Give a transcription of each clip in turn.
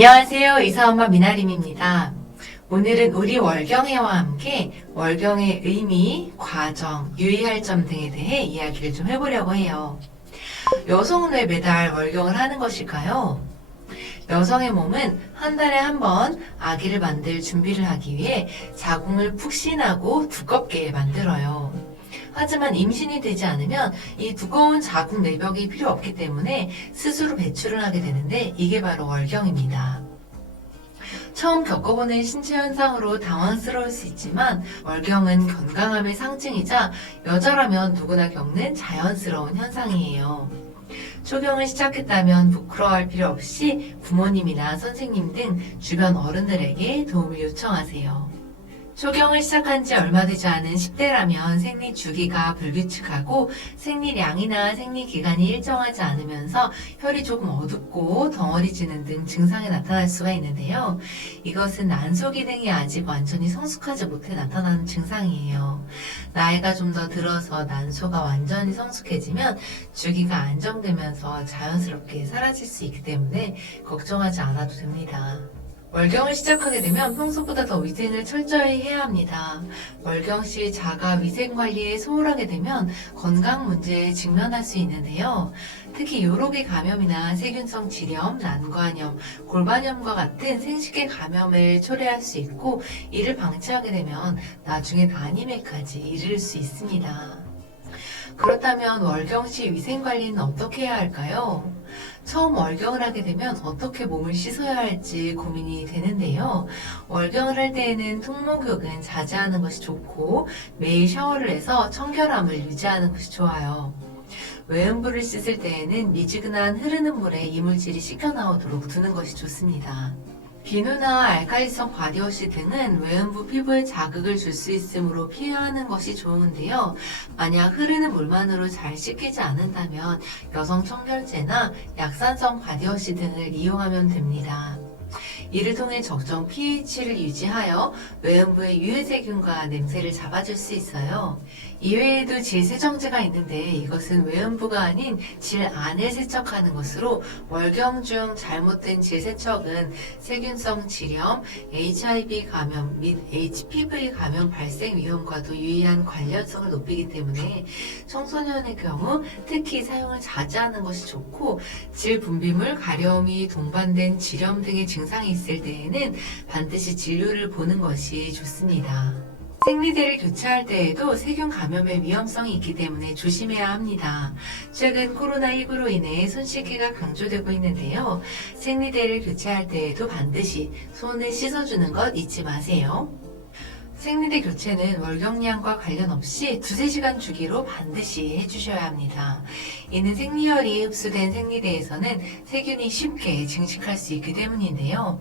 안녕하세요. 의사엄마 미나림입니다. 오늘은 우리 월경애와 함께 월경의 의미, 과정, 유의할 점 등에 대해 이야기를 좀 해보려고 해요. 여성은 왜 매달 월경을 하는 것일까요? 여성의 몸은 한 달에 한 번 아기를 만들 준비를 하기 위해 자궁을 푹신하고 두껍게 만들어요. 하지만 임신이 되지 않으면 이 두꺼운 자궁 내벽이 필요 없기 때문에 스스로 배출을 하게 되는데 이게 바로 월경입니다. 처음 겪어보는 신체 현상으로 당황스러울 수 있지만 월경은 건강함의 상징이자 여자라면 누구나 겪는 자연스러운 현상이에요. 초경을 시작했다면 부끄러워할 필요 없이 부모님이나 선생님 등 주변 어른들에게 도움을 요청하세요. 초경을 시작한 지 얼마 되지 않은 10대라면 생리 주기가 불규칙하고 생리량이나 생리기간이 일정하지 않으면서 혈이 조금 어둡고 덩어리지는 등 증상이 나타날 수가 있는데요. 이것은 난소 기능이 아직 완전히 성숙하지 못해 나타나는 증상이에요. 나이가 좀 더 들어서 난소가 완전히 성숙해지면 주기가 안정되면서 자연스럽게 사라질 수 있기 때문에 걱정하지 않아도 됩니다. 월경을 시작하게 되면 평소보다 더 위생을 철저히 해야 합니다. 월경 시 자가 위생 관리에 소홀하게 되면 건강 문제에 직면할 수 있는데요. 특히 요로기 감염이나 세균성 질염, 난관염, 골반염과 같은 생식계 감염을 초래할 수 있고 이를 방치하게 되면 나중에 난임에까지 이를 수 있습니다. 그렇다면 월경 시 위생 관리는 어떻게 해야 할까요? 처음 월경을 하게 되면 어떻게 몸을 씻어야 할지 고민이 되는데요. 월경을 할 때에는 통목욕은 자제하는 것이 좋고 매일 샤워를 해서 청결함을 유지하는 것이 좋아요. 외음부를 씻을 때에는 미지근한 흐르는 물에 이물질이 씻겨 나오도록 두는 것이 좋습니다. 비누나 알칼리성 바디워시 등은 외음부 피부에 자극을 줄 수 있으므로 피하는 것이 좋은데요. 만약 흐르는 물만으로 잘 씻기지 않는다면 여성 청결제나 약산성 바디워시 등을 이용하면 됩니다. 이를 통해 적정 pH를 유지하여 외음부의 유해세균과 냄새를 잡아줄 수 있어요. 이외에도 질세정제가 있는데 이것은 외음부가 아닌 질 안을 세척하는 것으로 월경 중 잘못된 질세척은 세균성 질염, HIV 감염 및 HPV 감염 발생 위험과도 유의한 관련성을 높이기 때문에 청소년의 경우 특히 사용을 자제하는 것이 좋고 질 분비물, 가려움이 동반된 질염 등의 증상이 있을 때에는 반드시 진료를 보는 것이 좋습니다. 생리대를 교체할 때에도 세균 감염의 위험성이 있기 때문에 조심해야 합니다. 최근 코로나19로 인해 손 씻기가 강조되고 있는데요. 생리대를 교체할 때에도 반드시 손을 씻어주는 것 잊지 마세요. 생리대 교체는 월경량과 관련 없이 2~3시간 주기로 반드시 해주셔야 합니다. 이는 생리혈이 흡수된 생리대에서는 세균이 쉽게 증식할 수 있기 때문인데요.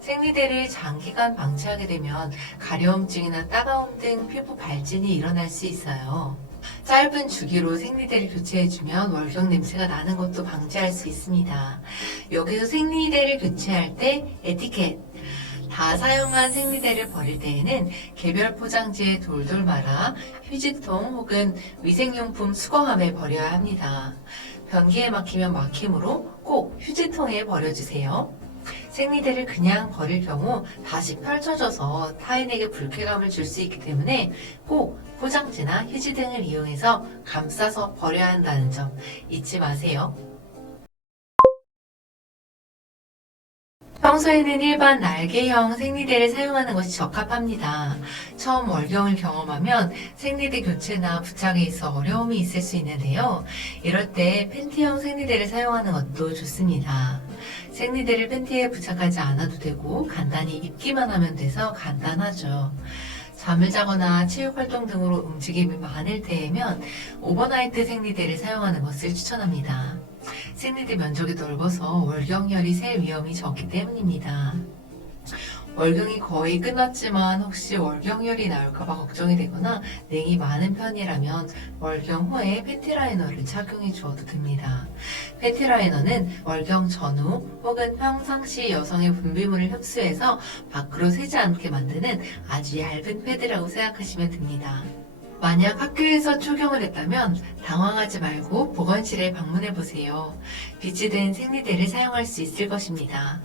생리대를 장기간 방치하게 되면 가려움증이나 따가움 등 피부 발진이 일어날 수 있어요. 짧은 주기로 생리대를 교체해주면 월경 냄새가 나는 것도 방지할 수 있습니다. 여기서 생리대를 교체할 때 에티켓. 다 사용한 생리대를 버릴 때에는 개별 포장지에 돌돌 말아 휴지통 혹은 위생용품 수거함에 버려야 합니다. 변기에 막히면 막힘으로 꼭 휴지통에 버려주세요. 생리대를 그냥 버릴 경우 다시 펼쳐져서 타인에게 불쾌감을 줄 수 있기 때문에 꼭 포장지나 휴지 등을 이용해서 감싸서 버려야 한다는 점 잊지 마세요. 평소에는 일반 날개형 생리대를 사용하는 것이 적합합니다. 처음 월경을 경험하면 생리대 교체나 부착에 있어 어려움이 있을 수 있는데요. 이럴 때 팬티형 생리대를 사용하는 것도 좋습니다. 생리대를 팬티에 부착하지 않아도 되고 간단히 입기만 하면 돼서 간단하죠. 잠을 자거나 체육활동 등으로 움직임이 많을 때에면 오버나이트 생리대를 사용하는 것을 추천합니다. 생리대 면적이 넓어서 월경혈이 셀 위험이 적기 때문입니다. 월경이 거의 끝났지만 혹시 월경혈이 나올까봐 걱정이 되거나 냉이 많은 편이라면 월경 후에 팬티라이너를 착용해 주어도 됩니다. 팬티라이너는 월경 전후 혹은 평상시 여성의 분비물을 흡수해서 밖으로 새지 않게 만드는 아주 얇은 패드라고 생각하시면 됩니다. 만약 학교에서 초경을 했다면 당황하지 말고 보건실에 방문해 보세요. 비치된 생리대를 사용할 수 있을 것입니다.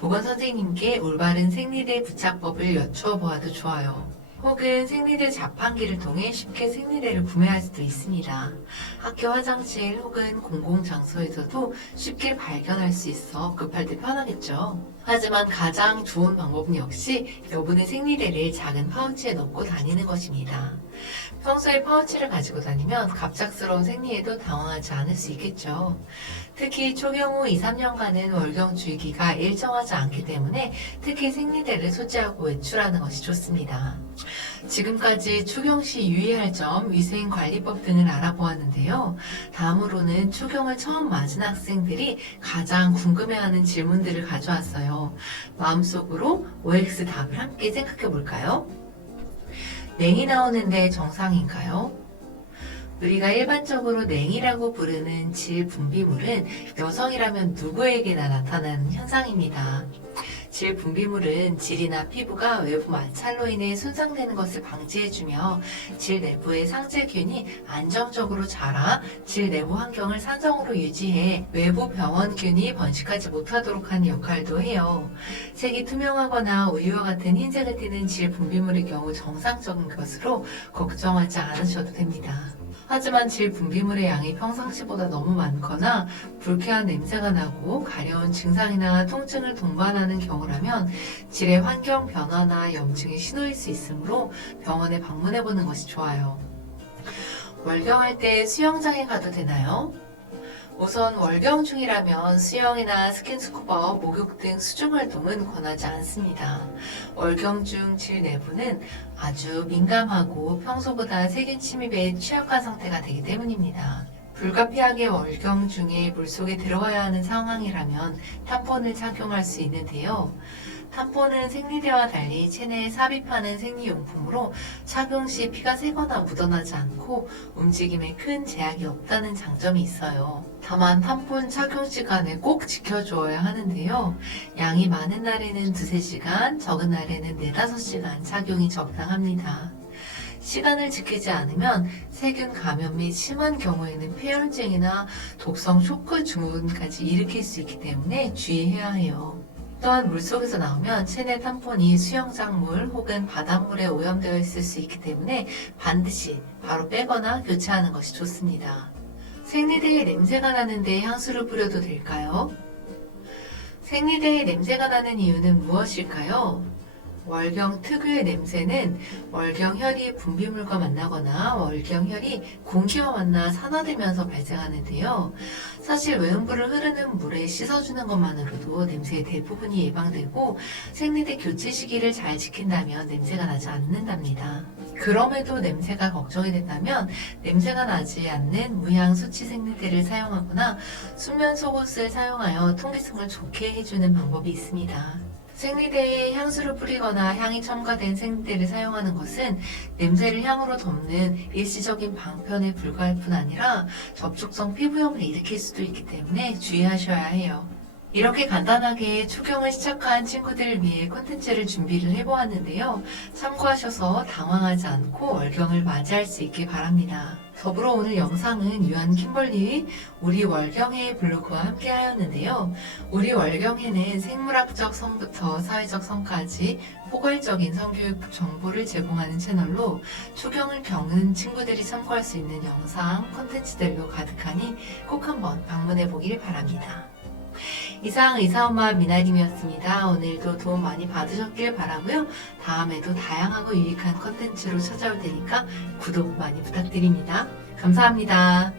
보건 선생님께 올바른 생리대 부착법을 여쭈어 보아도 좋아요. 혹은 생리대 자판기를 통해 쉽게 생리대를 구매할 수도 있습니다. 학교 화장실 혹은 공공장소에서도 쉽게 발견할 수 있어 급할 때 편하겠죠. 하지만 가장 좋은 방법은 역시 여분의 생리대를 작은 파우치에 넣고 다니는 것입니다. 평소에 파우치를 가지고 다니면 갑작스러운 생리에도 당황하지 않을 수 있겠죠. 특히 초경 후 2, 3년간은 월경 주기가 일정하지 않기 때문에 특히 생리대를 소지하고 외출하는 것이 좋습니다. 지금까지 초경 시 유의할 점, 위생관리법 등을 알아보았는데요. 다음으로는 초경을 처음 맞은 학생들이 가장 궁금해하는 질문들을 가져왔어요. 마음속으로 OX 답을 함께 생각해 볼까요? 냉이 나오는데 정상인가요? 우리가 일반적으로 냉이라고 부르는 질 분비물은 여성이라면 누구에게나 나타나는 현상입니다. 질 분비물은 질이나 피부가 외부 마찰로 인해 손상되는 것을 방지해주며 질 내부의 상재균이 안정적으로 자라 질 내부 환경을 산성으로 유지해 외부 병원균이 번식하지 못하도록 하는 역할도 해요. 색이 투명하거나 우유와 같은 흰색을 띠는 질 분비물의 경우 정상적인 것으로 걱정하지 않으셔도 됩니다. 하지만 질 분비물의 양이 평상시보다 너무 많거나 불쾌한 냄새가 나고 가려운 증상이나 통증을 동반하는 경우라면 질의 환경 변화나 염증의 신호일 수 있으므로 병원에 방문해보는 것이 좋아요. 월경할 때 수영장에 가도 되나요? 우선 월경 중이라면 수영이나 스킨스쿠버, 목욕 등 수중 활동은 권하지 않습니다. 월경 중 질 내부는 아주 민감하고 평소보다 세균 침입에 취약한 상태가 되기 때문입니다. 불가피하게 월경 중에 물속에 들어가야 하는 상황이라면 탐폰을 착용할 수 있는데요. 탐폰은 생리대와 달리 체내에 삽입하는 생리용품으로 착용 시 피가 새거나 묻어나지 않고 움직임에 큰 제약이 없다는 장점이 있어요. 다만 탐폰 착용 시간을 꼭 지켜주어야 하는데요. 양이 많은 날에는 2-3시간, 적은 날에는 4-5시간 착용이 적당합니다. 시간을 지키지 않으면 세균 감염 및 심한 경우에는 폐혈증이나 독성 쇼크 증후군까지 일으킬 수 있기 때문에 주의해야 해요. 또한 물속에서 나오면 체내 탐폰이 수영장물 혹은 바닷물에 오염되어 있을 수 있기 때문에 반드시 바로 빼거나 교체하는 것이 좋습니다. 생리대에 냄새가 나는데 향수를 뿌려도 될까요? 생리대에 냄새가 나는 이유는 무엇일까요? 월경 특유의 냄새는 월경혈이 분비물과 만나거나 월경혈이 공기와 만나 산화되면서 발생하는데요. 사실 외음부를 흐르는 물에 씻어주는 것만으로도 냄새의 대부분이 예방되고 생리대 교체 시기를 잘 지킨다면 냄새가 나지 않는답니다. 그럼에도 냄새가 걱정이 된다면 냄새가 나지 않는 무향 수치 생리대를 사용하거나 수면 속옷을 사용하여 통기성을 좋게 해주는 방법이 있습니다. 생리대에 향수를 뿌리거나 향이 첨가된 생리대를 사용하는 것은 냄새를 향으로 덮는 일시적인 방편에 불과할 뿐 아니라 접촉성 피부염을 일으킬 수도 있기 때문에 주의하셔야 해요. 이렇게 간단하게 초경을 시작한 친구들을 위해 콘텐츠를 준비를 해보았는데요. 참고하셔서 당황하지 않고 월경을 맞이할 수 있길 바랍니다. 더불어 오늘 영상은 유한 킴벌리 우리 월경해 블로그와 함께 하였는데요. 우리 월경해는 생물학적 성부터 사회적 성까지 포괄적인 성교육 정보를 제공하는 채널로 초경을 겪는 친구들이 참고할 수 있는 영상, 콘텐츠들로 가득하니 꼭 한번 방문해 보길 바랍니다. 이상 의사엄마 미나님이었습니다. 오늘도 도움 많이 받으셨길 바라고요. 다음에도 다양하고 유익한 컨텐츠로 찾아올 테니까 구독 많이 부탁드립니다. 감사합니다.